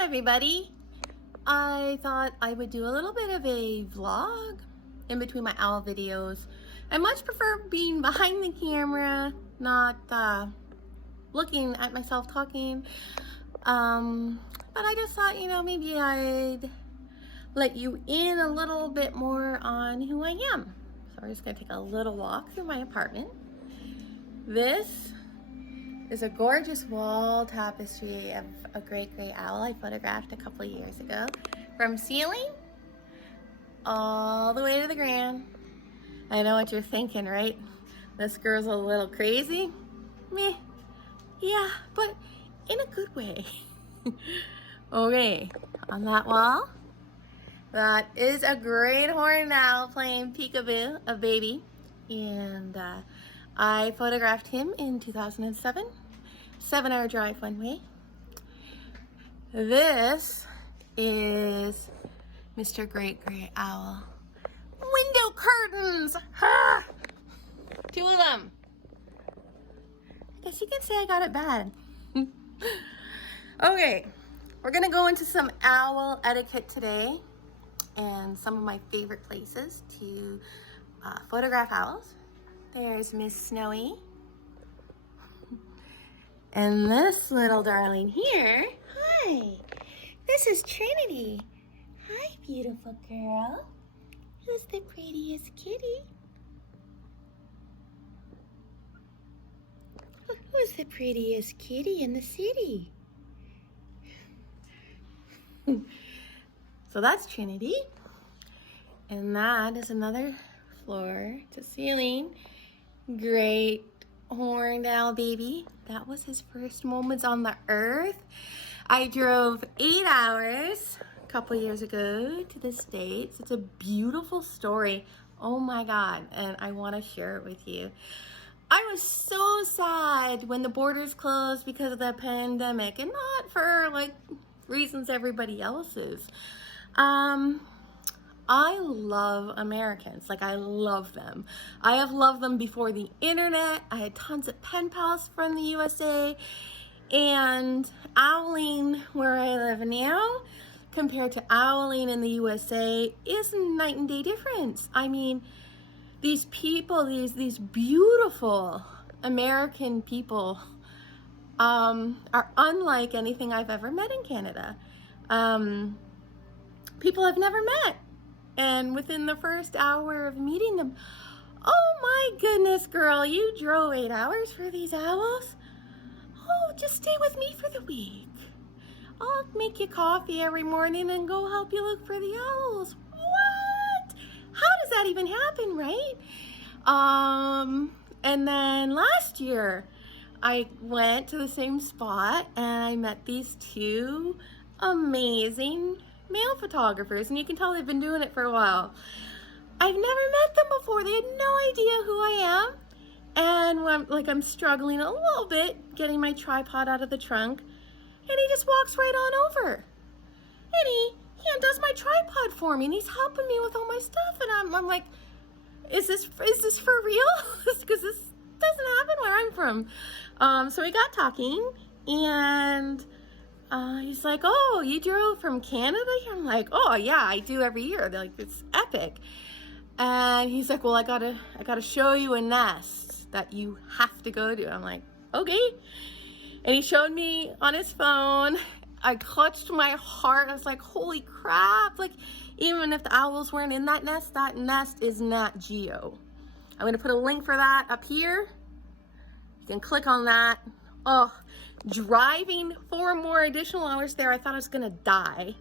everybody. I thought I would do a little bit of a vlog in between my owl videos. I much prefer being behind the camera, not looking at myself talking. But I just thought, maybe I'd let you in a little bit more on who I am. So we're just gonna take a little walk through my apartment. This is a gorgeous wall tapestry of a great gray owl I photographed a couple of years ago. From ceiling all the way to the ground. I know what you're thinking, right? This girl's a little crazy. Meh. Yeah, but in a good way. Okay, on that wall, that is a great horned owl playing peekaboo, a baby. And I photographed him in 2007. 7-hour drive one way. This is Mr. Great Gray Owl. Window curtains! Ha! 2 of them. I guess you can say I got it bad. Okay, we're gonna go into some owl etiquette today and some of my favorite places to photograph owls. There's Miss Snowy. And this little darling here, hi, this is Trinity. Hi, beautiful girl. Who's the prettiest kitty? Who's the prettiest kitty in the city? So that's Trinity. And that is another floor to ceiling. Great horned owl baby. That was his first moments on the earth. I drove 8 hours a couple years ago to the States. It's a beautiful story. Oh my God. And I want to share it with you. I was so sad when the borders closed because of the pandemic, and not for like reasons everybody else is. I love Americans. Like, I love them. I have loved them before the internet. I had tons of pen pals from the USA, and owling where I live now compared to owling in the USA is a night and day difference. I mean, these people, these beautiful American people are unlike anything I've ever met in Canada. People I've never met. And within the first hour of meeting them, oh my goodness, girl, you drove 8 hours for these owls? Oh, just stay with me for the week. I'll make you coffee every morning and go help you look for the owls. What? How does that even happen, right? And then last year, I went to the same spot and I met these 2 amazing male photographers, and you can tell they've been doing it for a while. I've never met them before. They had no idea who I am. And when I'm struggling a little bit getting my tripod out of the trunk, and he just walks right on over. And he undoes my tripod for me, and he's helping me with all my stuff. And I'm like, is this for real? Because this doesn't happen where I'm from. So we got talking, and he's like, oh, you drove from Canada? I'm like, oh yeah, I do every year. They're like, it's epic. And he's like, well, I gotta show you a nest that you have to go to. I'm like, okay. And he showed me on his phone. I clutched my heart. I was like, holy crap. Like, even if the owls weren't in that nest is Nat Geo. I'm gonna put a link for that up here. You can click on that. Oh, driving 4 more additional hours there, I thought I was gonna die.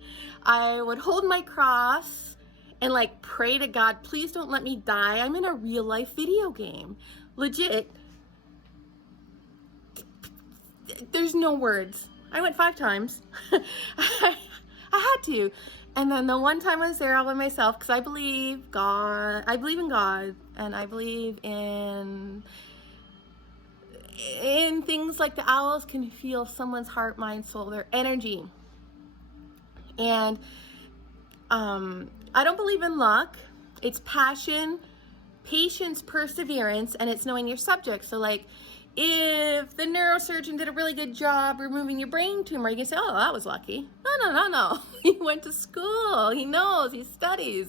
I would hold my cross and like pray to God, please don't let me die. I'm in a real life video game. Legit. There's no words. I went 5 times. I had to. And then the one time I was there all by myself, because I believe in God, and I believe in things like the owls can feel someone's heart, mind, soul, their energy. And I don't believe in luck. It's passion, patience, perseverance, and it's knowing your subject. So like, if the neurosurgeon did a really good job removing your brain tumor, you can say, oh, that was lucky. No. He went to school. He knows. He studies.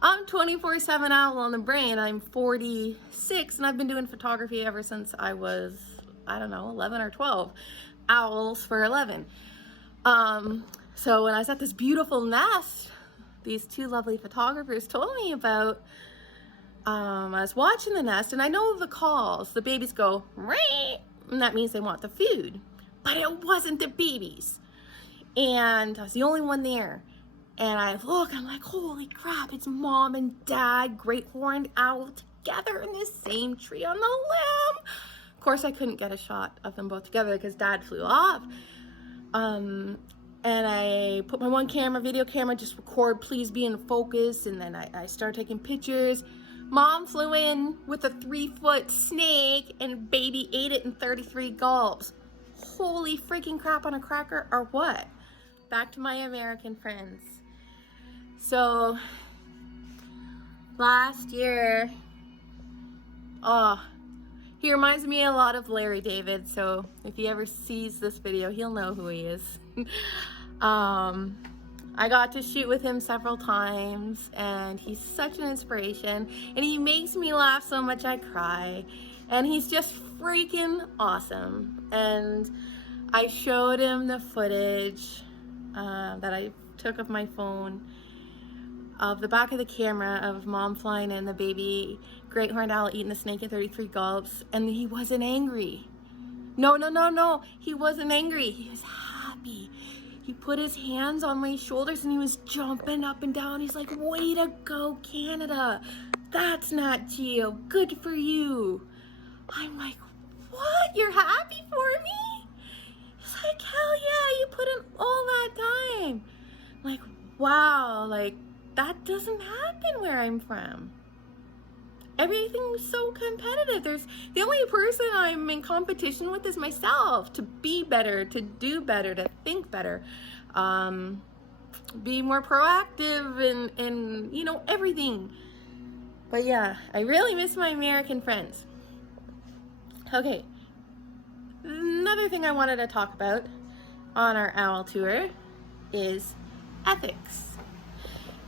I'm 24/7 owl on the brain. I'm 46, and I've been doing photography ever since I was, I don't know, 11 or 12. Owls for 11. So when I was at this beautiful nest, these two lovely photographers told me about, I was watching the nest, and I know the calls. The babies go, "Meow," and that means they want the food. But it wasn't the babies. And I was the only one there. And I look, I'm like, holy crap, it's mom and dad, great horned owl together in the same tree on the limb. Of course, I couldn't get a shot of them both together because dad flew off. And I put my one camera, video camera, just record, please be in focus. And then I started taking pictures. Mom flew in with a 3-foot snake and baby ate it in 33 gulps. Holy freaking crap on a cracker, or what? Back to my American friends. So last year, he reminds me a lot of Larry David, so if he ever sees this video, he'll know who he is. I got to shoot with him several times, and he's such an inspiration, and he makes me laugh so much I cry, and he's just freaking awesome. And I showed him the footage that I took of my phone of the back of the camera of mom flying in, the baby great horned owl eating the snake in 33 gulps, and he wasn't angry. No, he wasn't angry. He was happy. He put his hands on my shoulders and he was jumping up and down. He's like, way to go, Canada. That's not Geo. Good for you. I'm like, what? You're happy for me? He's like, hell yeah, you put in all that time. I'm like, wow, like, that doesn't happen where I'm from. Everything's so competitive. The only person I'm in competition with is myself, to be better, to do better, to think better, be more proactive and you know, everything. But yeah, I really miss my American friends. Okay, another thing I wanted to talk about on our owl tour is ethics.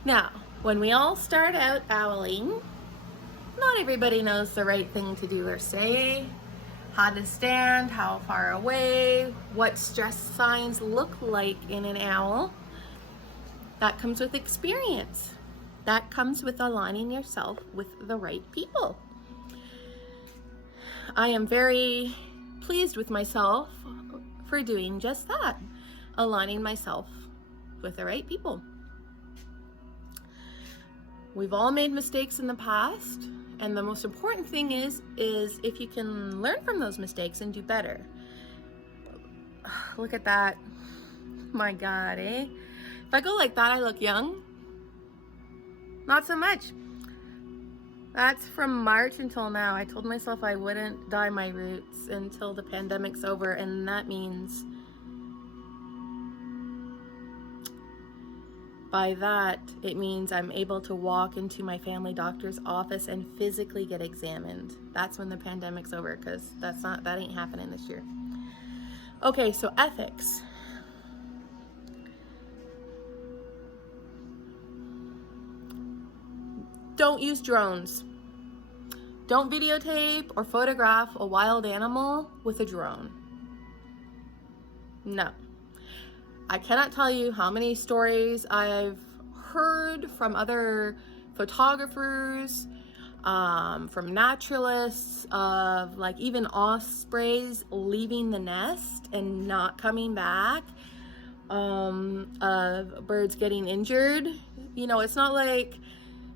Now, when we all start out owling, not everybody knows the right thing to do or say, how to stand, how far away, what stress signs look like in an owl. That comes with experience. That comes with aligning yourself with the right people. I am very pleased with myself for doing just that, aligning myself with the right people. We've all made mistakes in the past, and the most important thing is if you can learn from those mistakes and do better. Look at that. My God, eh? If I go like that, I look young. Not so much. That's from March until now. I told myself I wouldn't dye my roots until the pandemic's over, and that means by that, it means I'm able to walk into my family doctor's office and physically get examined. That's when the pandemic's over, because that ain't happening this year. Okay, so ethics. Don't use drones. Don't videotape or photograph a wild animal with a drone. No. I cannot tell you how many stories I've heard from other photographers, from naturalists, of like even ospreys leaving the nest and not coming back, of birds getting injured. You know, it's not like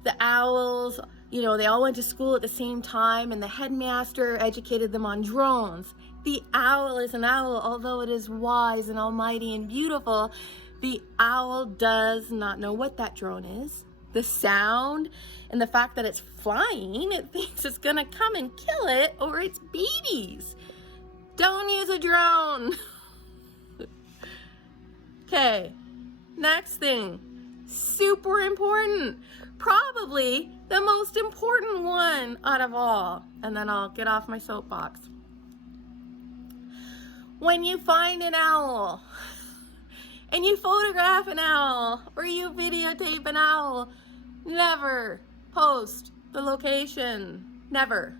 the owls, you know, they all went to school at the same time and the headmaster educated them on drones. The owl is an owl, although it is wise and almighty and beautiful. The owl does not know what that drone is. The sound and the fact that it's flying, it thinks it's gonna come and kill it or its babies. Don't use a drone. Okay, next thing, super important. Probably the most important one out of all, and then I'll get off my soapbox. when you find an owl and you photograph an owl or you videotape an owl, never post the location. Never.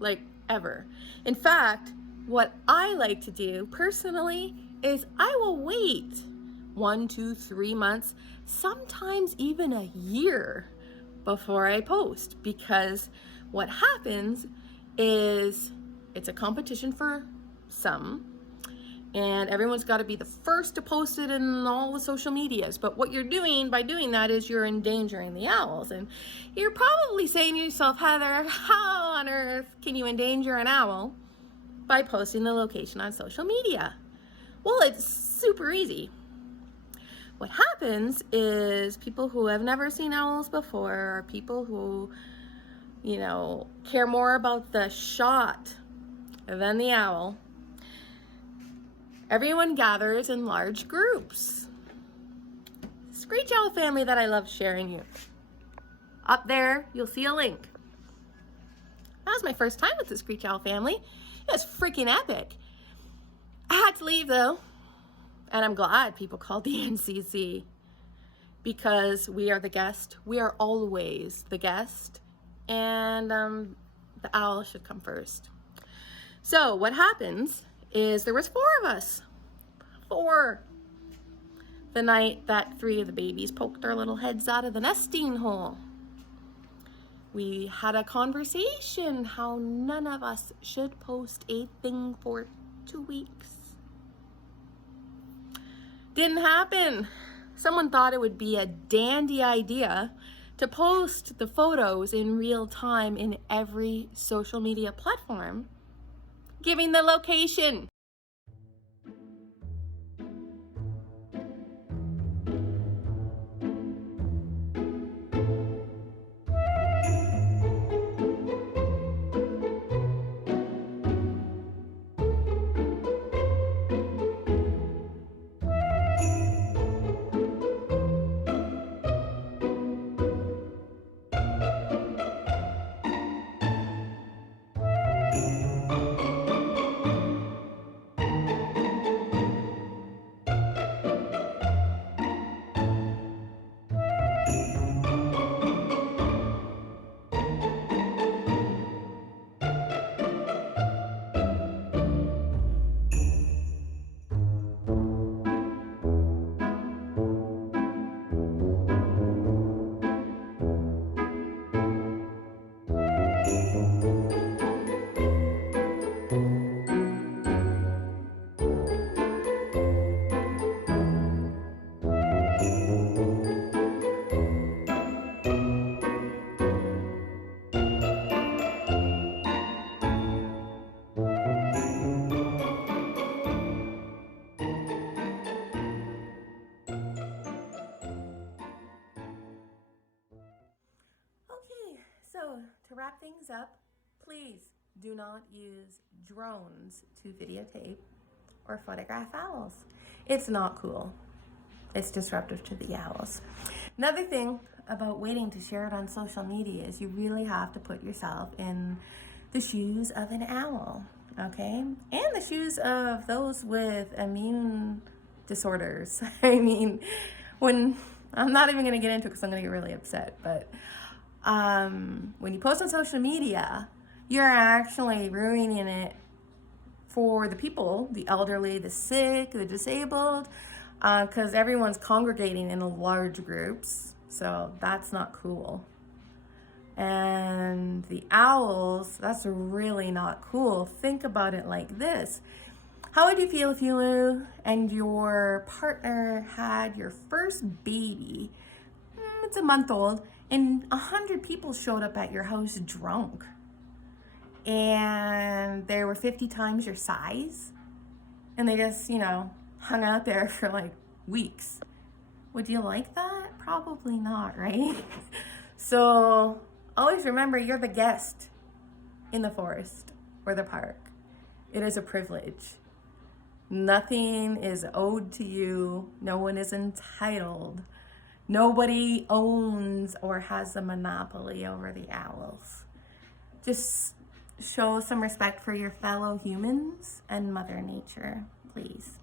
Like, ever. In fact, what I like to do personally is I will wait 1, 2, 3 months, sometimes even a year before I post, because what happens is it's a competition for some, and everyone's got to be the first to post it in all the social medias. But what you're doing by doing that is you're endangering the owls. And you're probably saying to yourself, Heather, how on earth can you endanger an owl by posting the location on social media? Well, it's super easy. What happens is people who have never seen owls before, or people who, care more about the shot than the owl, everyone gathers in large groups. Screech owl family that I love sharing you. Up there, you'll see a link. That was my first time with the Screech owl family. It was freaking epic. I had to leave though, and I'm glad people called the NCC, because we are the guest. We are always the guest, and the owl should come first. So what happens is there was 4 of us. 4. The night that 3 of the babies poked their little heads out of the nesting hole. We had a conversation how none of us should post a thing for 2 weeks. Didn't happen. Someone thought it would be a dandy idea to post the photos in real time in every social media platform, giving the location. So, to wrap things up, please do not use drones to videotape or photograph owls. It's not cool. It's disruptive to the owls. Another thing about waiting to share it on social media is you really have to put yourself in the shoes of an owl, okay? And the shoes of those with immune disorders. I mean, I'm not even gonna get into it because I'm gonna get really upset, but when you post on social media, you're actually ruining it for the people, the elderly, the sick, the disabled, because everyone's congregating in large groups, so that's not cool. And the owls, that's really not cool. Think about it like this. How would you feel if you and your partner had your first baby, it's a month old, and 100 people showed up at your house drunk, and they were 50 times your size, and they just, hung out there for like weeks? Would you like that? Probably not, right? So always remember, you're the guest in the forest or the park. It is a privilege. Nothing is owed to you. No one is entitled. Nobody owns or has a monopoly over the owls. Just show some respect for your fellow humans and Mother Nature, please.